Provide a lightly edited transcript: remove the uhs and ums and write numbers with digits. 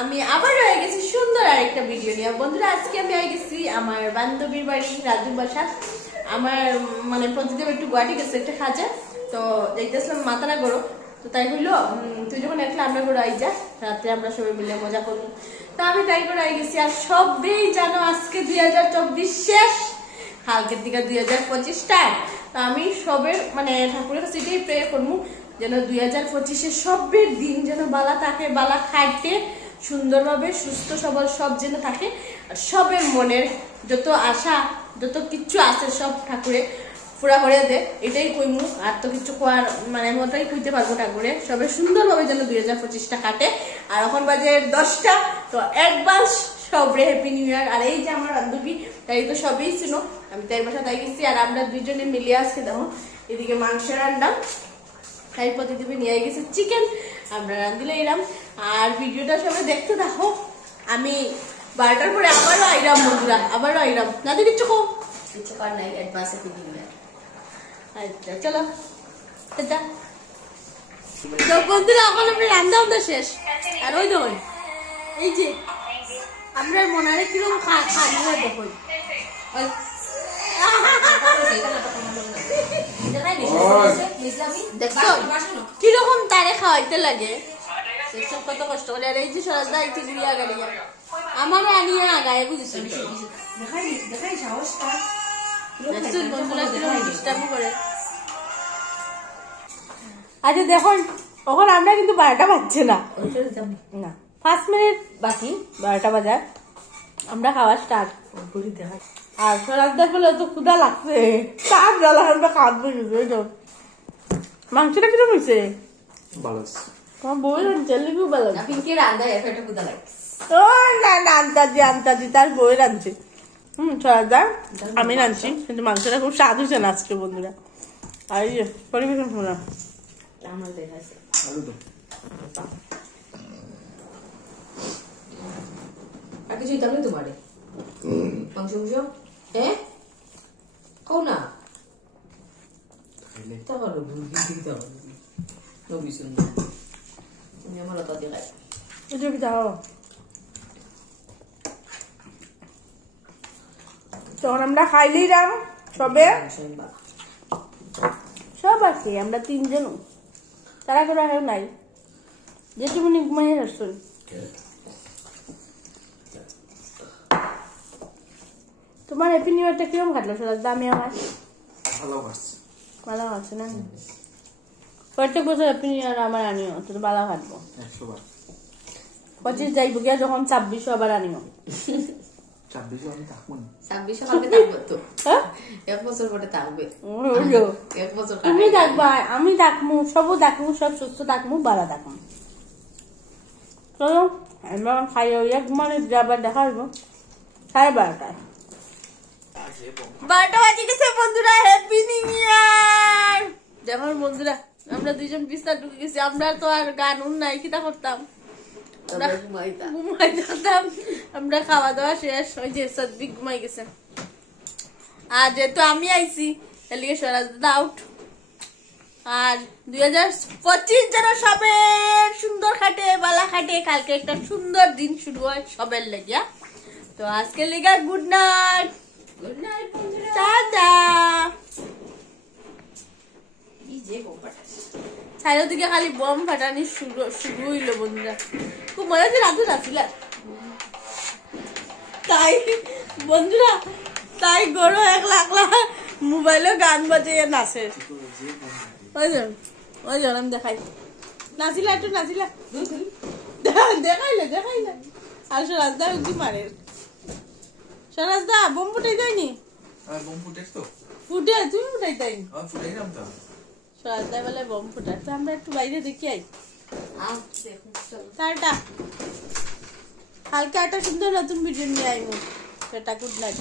আমি আবার হয়ে গেছি সুন্দর আরেকটা ভিডিও নিয়ে। বন্ধুরা আজকে আমি হয়ে গেছি আমার বান্ধবীর বাড়ি রাজু বাসা। আমার মানে প্রতিদিন একটু গুয়াহাটি গেছে একটা কাজে, তো যাইতেছিলাম মাতারা গড়ো। তো তাই হইলো তুই যখন একলা আমরা গড়ো আই যা, রাত্রে আমরা সবাই মিলে মজা করবো। তা আমি তাই করে আই গেছি। আর সবই জানো আজকে 2024 শেষ, কালকের দিকে 2025 স্টার্ট। তো আমি সবের মানে ঠাকুরের কাছে এটাই প্রে করবো যেন 2025-এ সবের দিন যেন বালা থাকে, বালা খাইতে সুন্দরভাবে সুস্থ সবল সব যেন থাকে। আর সবের মনের যত আশা যত কিচ্ছু আছে সব ঠাকুরে পুরা করে দে, এটাই কইমু। আর তো কিছু কোয়ার মানে মতোই কইতে পারবো ঠাকুরে সবে সুন্দরভাবে যেন 2025-টা কাটে। আর এখন বাজে 10টা, তো অ্যাডভান্স সবরে হ্যাপি নিউ ইয়ার। আর এই যে আমার বান্ধবী, তাই তো সবই ছিল, আমি তাই বাসা তাই গেছি। আর আমরা দুইজনে মিলিয়ে আজকে দেখো এদিকে মাংস রান্না, তাই প্রতিদিন নিয়ে গেছে চিকেন, আমরা রান্ধিলে এলাম। আর ভিডিওটা সবাই দেখতে দেখো। আমি 12টার পরে আবারও আইরাম বন্ধুরা, আবারও আইরাম না তো কিছু কর নাই অ্যাডভান্স হ্যাপি নিউ ইয়ার। আচ্ছা চলো এটা তো বন্ধুরা এখন আমরা রান্না শেষ। আর ওই দেখুন এই যে আমরা মনারে কিরকম খাওয়া দেখো, কিরকম তারে খাওয়াইতে লাগে, কত কষ্ট করে। আর এই যে সরদা এই চিড়িয়া গাড়িয়া আমার আনিয়ে আগায় বুঝেছি করে। আচ্ছা দেখুন এখন আমরা কিন্তু 12টা বাজছে না, 5 মিনিট বাকি 12টা বাজার, আমরা খাওয়া স্টার্ট। আর সরাসরি বলে তো ক্ষুধা লাগছে, চাপ জ্বালা আমরা খাওয়া বসেছে। মাংসটা কিরকম হয়েছে? তোমার বউ রাঁধছে খুব ভালো, আন্তাজি তার বউ রাঁধছে। সরাসরি আমি রাঁধছি, কিন্তু মাংসটা খুব স্বাদ হয়েছে না আজকে বন্ধুরা। আর এই যে পরিবেশন শোনা আমার দেখাচ্ছে আর কিছুই তবে তোমারে মাংস মাংস হ্যাঁ কও না তখন আমরা খাইলেই রাম সবে সব আছে। আমরা 3 জন, তারা করে কেউ নাই, যেটুকুনি ঘুমাই আসছেন। তোমার হ্যাপি নিউ ইয়ারটা কিরকম কাটলো সরাজ? দামি আমার ভালো আছে না? প্রত্যেক বছর হ্যাপি নিউ ইয়ার আমার আনিও, তো ভালো কাটবো। 25 যাইবো গিয়া যখন 26 আবার আনিও। 26 আমি থাকবো না, 26 কালকে থাকবো তো, হ্যাঁ 1 বছর পরে থাকবে। 1 বছর তুমি থাকবা, আমি থাকমু, সবও থাকমু, সব সুস্থ থাকমু, বালা থাকমু। চলো আমরা খাই হইয়া ঘুমানো যাবার, দেখা হইব 12:30টায়। 12টা বাজে গেছে বন্ধুরা, হ্যাপি নিউ ইয়ার। যেমন বন্ধুরা আমরা দুইজন বিস্তার ঢুকে গেছি, আমরা তো আর গান নাই, কিটা করতাম, ঘুমাই যেতাম। আমরা খাওয়া দাওয়া শেষ, ওই যে সাদ্বিক ঘুমাই গেছে। আর যেহেতু আমি আইছি এলিগে সরাজ আউট। আর 2025 যেন সবের সুন্দর খাটে, বালা খাটে, কালকে একটা সুন্দর দিন শুরু হয় সবের লেগিয়া। তো আজকে লেগা good night, good night tata. চারিদিকে খালি বম ফাটানি শুরু হইলো বন্ধুরা, খুব মজা হচ্ছে। রাতে নাচিলা তাই বন্ধুরা, তাই গরো একলা একলা মোবাইলে গান বাজিয়ে নাচে। ওই জন আমি দেখাই নাচিলা, একটু নাচিলা, দেখাইলে। আর সরাজদা উঠি মারে, সরাজদা বোম ফুটাই যায়নি, ফুটে তুমি ফুটাই যায়নি, সরাজদা বলে বোম ফুটা। তো আমরা একটু বাইরে দেখি আই। টাটা, হালকা একটা সুন্দর নতুন ভিডিও নিয়ে আইবো। Tata, good night.